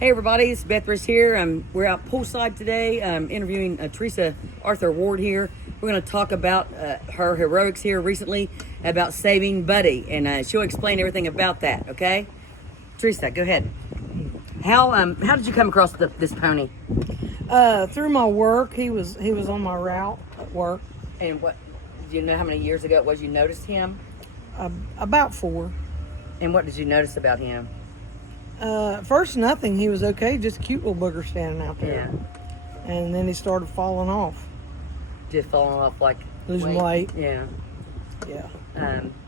Hey everybody, it's Beth Riss here. We're out poolside today interviewing Teresa Arthur Ward here. We're going to talk about her heroics here recently about saving Buddy, and she'll explain everything about that, okay? Teresa, go ahead. How did you come across this pony? Through my work. He was on my route at work. And what, do you know how many years ago it was you noticed him? About 4. And what did you notice about him? First, nothing. He was okay, just a cute little booger standing out there. Yeah. And then he started falling off. Just falling off like Losing weight. Yeah. Yeah.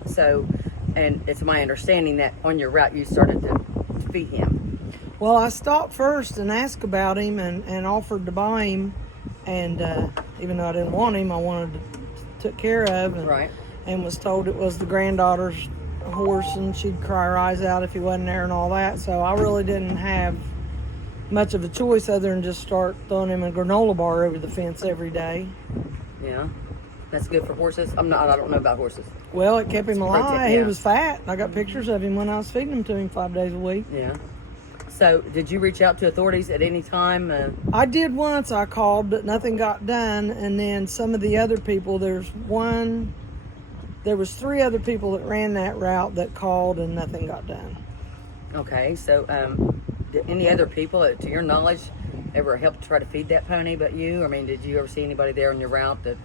So, and it's my understanding that on your route you started to feed him. Well, I stopped first and asked about him and offered to buy him. And even though I didn't want him, I wanted to took care of. And, Right. And was told it was the granddaughter's horse and she'd cry her eyes out if he wasn't there and all that. So I really didn't have much of a choice other than just start throwing him a granola bar over the fence every day. Yeah. That's good for horses. I don't know about horses. Well, it kept him alive. yeah. He was fat. I got pictures of him when I was feeding him to him 5 days a week. Yeah. So, did you reach out to authorities at any time? I did once. I called, but nothing got done. And then some of the other people, there was 3 other people that ran that route that called and nothing got done. Okay. So, did any other people, to your knowledge, ever help try to feed that pony but you? I mean, did you ever see anybody there on your route that...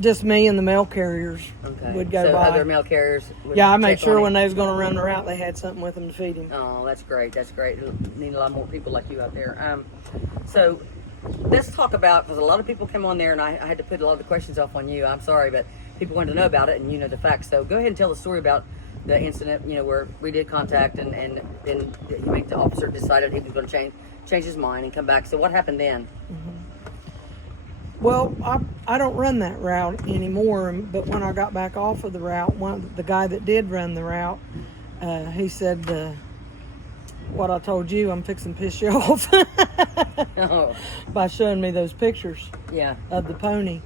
Just me and the mail carriers would go by. So other mail carriers would Yeah, I made check sure on when it? they was going to run the route, they had something with them to feed him. Oh, that's great. That's great. Need a lot more people like you out there. So let's talk about, because a lot of people came on there and I had to put a lot of the questions off on you. I'm sorry, but people wanted to know about it and you know the facts. So go ahead and tell the story about the incident, where we did contact and then the officer decided he was going to change his mind and come back. So what happened then? Mm-hmm. Well, I don't run that route anymore, but when I got back off of the route, the guy that did run the route, he said, what I told you, I'm fixing to piss you off Oh, by showing me those pictures yeah. of the pony.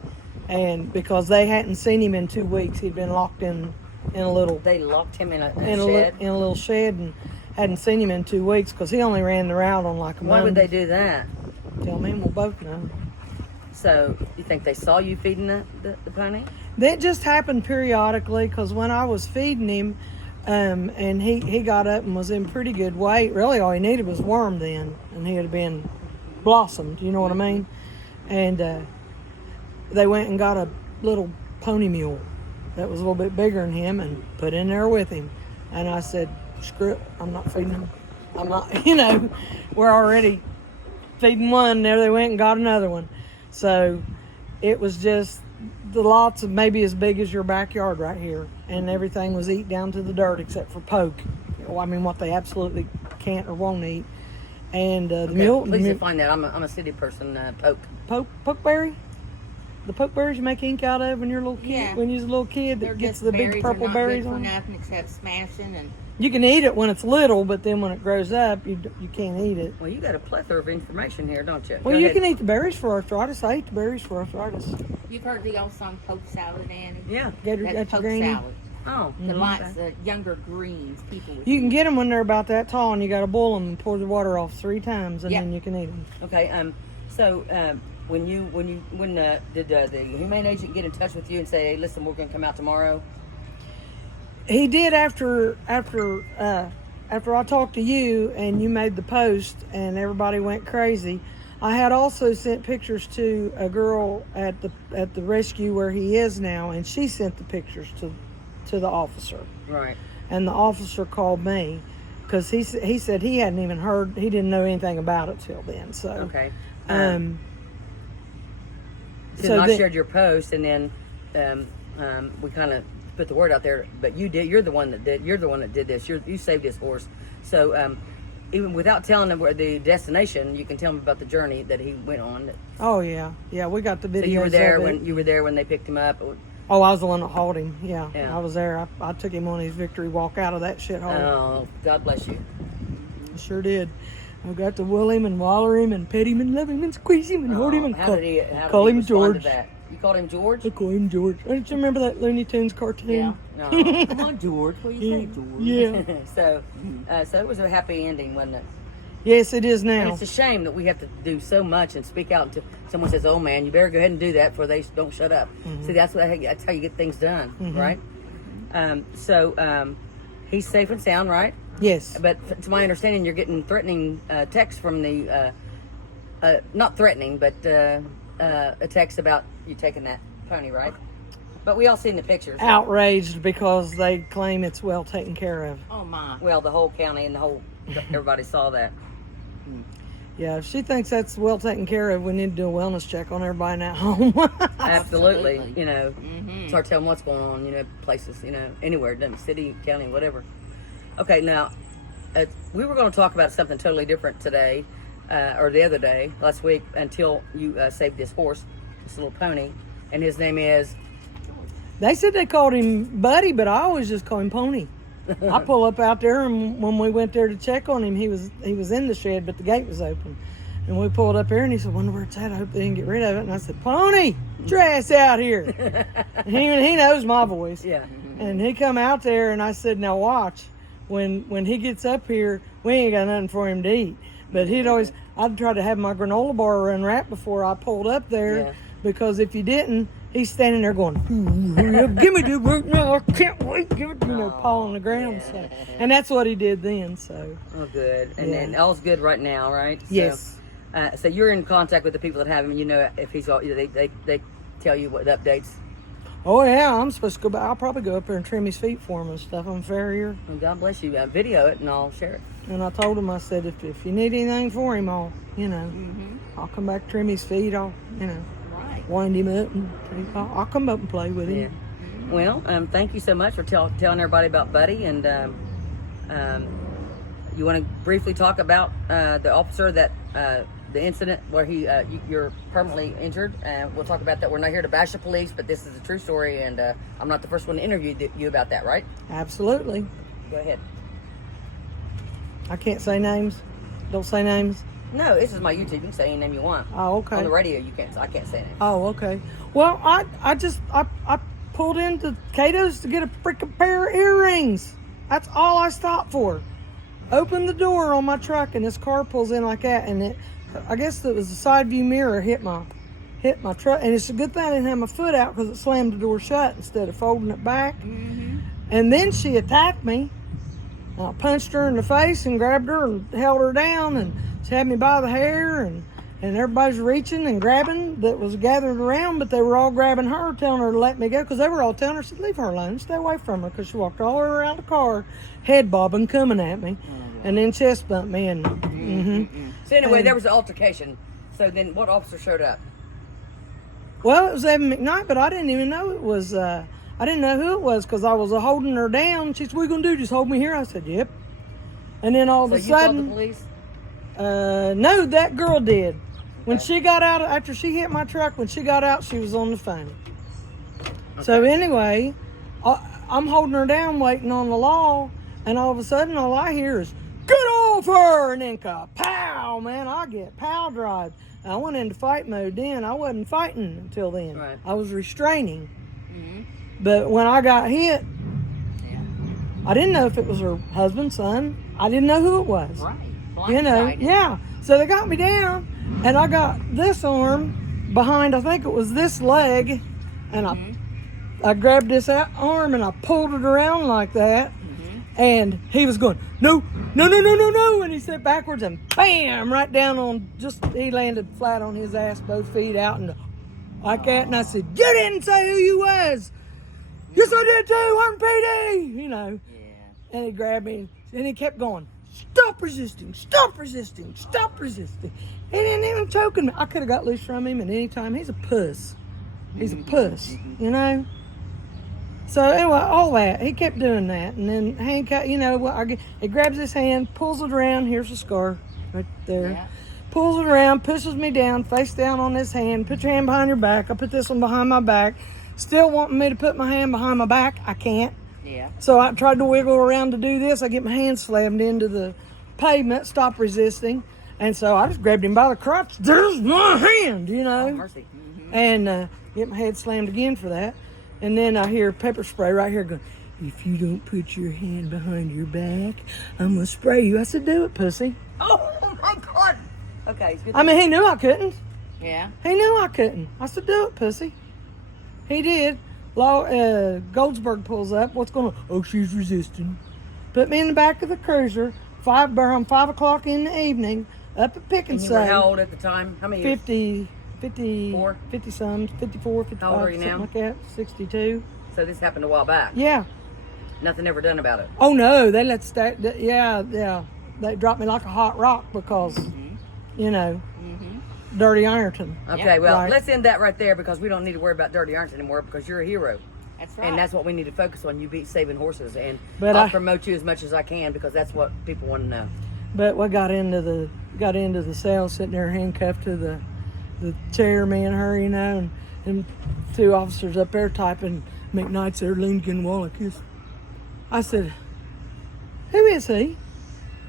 And because they hadn't seen him in 2 weeks, he'd been locked in a little... They locked him in a shed? In a little shed and hadn't seen him in 2 weeks because he only ran the route on like a Why would Monday. they do that? Tell me, we'll both know. So, you think they saw you feeding the pony? That just happened periodically because when I was feeding him and he got up and was in pretty good weight, really all he needed was worm then, and he had been blossomed, you know what I mean? And they went and got a little pony mule that was a little bit bigger than him and put in there with him. And I said, screw it, I'm not feeding him. I'm not, we're already feeding one, there they went and got another one. So it was just the lots of maybe as big as your backyard right here. And everything was eat down to the dirt except for poke. I mean, what they absolutely can't or won't eat. And the mule... Please define that. I'm a city person. Pokeberry? The pokeberries you make ink out of when you're a little kid? Yeah. When you're a little kid that gets the big purple berries on it? They're not good for nothing except smashing and... You can eat it when it's little, but then when it grows up, you can't eat it. Well, you got a plethora of information here, don't you? Well, Go you ahead. can eat the berries for arthritis. I eat the berries for arthritis. You've heard the old song Poke Salad, Annie? Yeah. Get That's your Poke granny. Salad. Oh. The lots of younger greens, people would You can get them when they're about that tall, and you got to boil them and pour the water off 3 times, and Yep. then you can eat them. Okay. So when did the humane agent get in touch with you and say, hey, listen, we're going to come out tomorrow? He did after I talked to you and you made the post and everybody went crazy. I had also sent pictures to a girl at the rescue where he is now, and she sent the pictures to the officer. Right. And the officer called me because he said he hadn't even heard, he didn't know anything about it till then. So Okay. So I shared your post, and then we kind of put the word out there. But you did. You're the one that did this. You saved this horse. So even without telling them where the destination, you can tell them about the journey that he went on. Oh yeah, we got the videos. So you were there of it. when they picked him up. Oh, I was the one that hauled him. Yeah. Yeah. I was there. I took him on his victory walk out of that shithole. Oh, God bless you. I sure did. I got to will him and waller him and pet him and love him and squeeze him and hold him and How did he call him respond George. to that? You called him George? I call him George. Don't you remember that Looney Tunes cartoon? Yeah. No. Come on, George. What do you say, George? Yeah. So it was a happy ending, wasn't it? Yes, it is And now. it's a shame that we have to do so much and speak out until someone says, "Oh man, you better go ahead and do that," before they don't shut up. See, that's how you get things done, right? He's safe and sound, right? Yes. But to my understanding, you're getting threatening texts from the not threatening, but a text about you taking that pony, right? But we all seen the pictures. Outraged because they claim it's well taken care of. Oh my. Well, the whole county and everybody saw that. Yeah, if she thinks that's well taken care of, we need to do a wellness check on everybody in that home. Absolutely. Absolutely. You know, it's hard to tell them what's going on, you know, places, you know, anywhere, doesn't city, county, whatever. Okay, now, we were going to talk about something totally different today, or the other day, last week, until you saved this horse, this little pony, and his name is... They said they called him Buddy, but I always just call him Pony. I pull up out there, and when we went there to check on him, he was in the shed, but the gate was open. And we pulled up there, and he said, "Wonder where it's at. I hope they didn't get rid of it." And I said, "Pony, get your ass out here." And he knows my voice. Yeah. And he come out there, and I said, "Now watch. When he gets up here, we ain't got nothing for him to eat." But I'd try to have my granola bar unwrapped before I pulled up there, because if you didn't, he's standing there going, "Give me the root now, I can't wait, give it," paw on the ground. So. And that's what he did then, so. Oh, good. And then all's good right now, right? So, Yes. So you're in contact with the people that have him, and you know if he's all, they tell you what the updates. Oh, yeah, I'm supposed to go back. I'll probably go up there and trim his feet for him and stuff. I'm a farrier. Well, God bless you. Video it, and I'll share it. And I told him, I said, if you need anything for him, I'll come back, trim his feet, I'll, Right. wind him up, and I'll come up and play with him. Yeah. Well, thank you so much for telling everybody about Buddy, and you want to briefly talk about the officer that the incident where you're permanently injured, and we'll talk about that. We're not here to bash the police, but this is a true story, and I'm not the first one to interview you about that, right? Absolutely. Go ahead. I can't say names. Don't say names. No, this is my YouTube. You can say any name you want. Oh, okay. On the radio, you can't. I can't say names. Oh, okay. Well, I pulled into Cato's to get a freaking pair of earrings. That's all I stopped for. Opened the door on my truck, and this car pulls in like that, and I guess it was the side view mirror hit my truck, and it's a good thing I didn't have my foot out because it slammed the door shut instead of folding it back. And then she attacked me. I punched her in the face and grabbed her and held her down, and she had me by the hair, and everybody's reaching and grabbing that was gathered around, but they were all grabbing her, telling her to let me go, because they were all telling her, leave her alone, stay away from her, because she walked all the way around the car, head bobbing, coming at me, and then chest bumped me. And So anyway, there was an altercation. So then what officer showed up? well, it was Evan McKnight, but I didn't even know it was. I didn't know who it was because I was holding her down. She said, "What are you gonna do? Just hold me here?" I said, "Yep." And then all of So a you called the sudden, police? no, that girl did. When she got out, after she hit my truck, when she got out, she was on the phone. So anyway, I'm holding her down, waiting on the law, and all of a sudden, all I hear is, "Get off her!" And then pow, man, I get pow drive. I went into fight mode then. I wasn't fighting until then. Right. I was restraining. But when I got hit, I didn't know if it was her husband, son. I didn't know who it was. Right. You know, so they got me down, and I got this arm behind, I think it was this leg, and I grabbed this arm and I pulled it around like that, and he was going, no, and he said backwards, and bam, right down on, he landed flat on his ass, both feet out, and like that, and I said, "You didn't say who you was." "Yes, I did too, I'm PD, Yeah. And he grabbed me, and he kept going, stop resisting, stop resisting, stop resisting. He didn't even choking me. I could have got loose from him at any time. He's a puss. He's a puss, So anyway, all that, he kept doing that. And then Hank, he grabs his hand, pulls it around. Here's a scar right there. Yeah. Pulls it around, pushes me down, face down on this hand. Put your hand behind your back. I put this one behind my back. Still wanting me to put my hand behind my back. I can't. Yeah. So I tried to wiggle around to do this. I get my hand slammed into the pavement, stop resisting. And so I just grabbed him by the crotch. There's my hand, Oh, mercy. And get my head slammed again for that. And then I hear pepper spray right here going, "If you don't put your hand behind your back, I'm going to spray you." I said, "Do it, pussy." Oh, Okay. It's good I mean, he knew I couldn't. Yeah. He knew I couldn't. I said, do it, pussy. He did. Goldsberg pulls up. What's going on? Oh, she's resisting. Put me in the back of the cruiser. Around 5 o'clock in the evening. Up at Pick and and you were Save. how old at the time? How many years? 54, 54, 55, How old are you something now? like that. 62. So this happened a while back. Yeah. Nothing ever done about it. Oh no, they let stay. Yeah. They dropped me like a hot rock because, you know, Dirty Ironton. Okay, well, Right. let's end that right there because we don't need to worry about Dirty Ironton anymore because you're a hero. That's right. And that's what we need to focus on. You be saving horses, and But I'll I- promote you as much as I can because that's what people want to know. But we got into the cell, sitting there handcuffed to the chair, me and her, you know, and two officers up there typing. McKnight's there, leaning against the wall like this. I said, "Who is he?"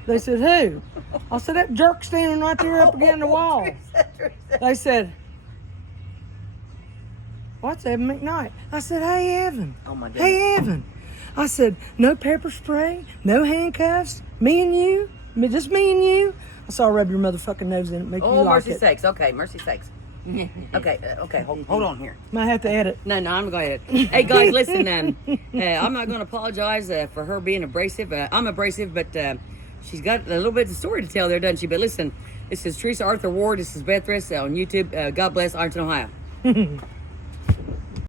They said, "Who?" I said, "That jerk standing right there up against the wall." They said, "What's Evan McKnight?" I said, "Hey, Evan." Oh, my goodness. Hey, Evan. I said, "No pepper spray, no handcuffs, me and you, just me and you." I saw rub your motherfucking nose in it, make you Oh, like mercy it. sakes. Okay, mercy sakes. Okay, hold on here. Might have to edit. No, I'm going to. Hey, guys, listen. I'm not going to apologize for her being abrasive. I'm abrasive, but she's got a little bit of story to tell there, doesn't she? But listen, this is Teresa Arthur Ward. This is Beth Riss on YouTube. God bless Ironton, Ohio.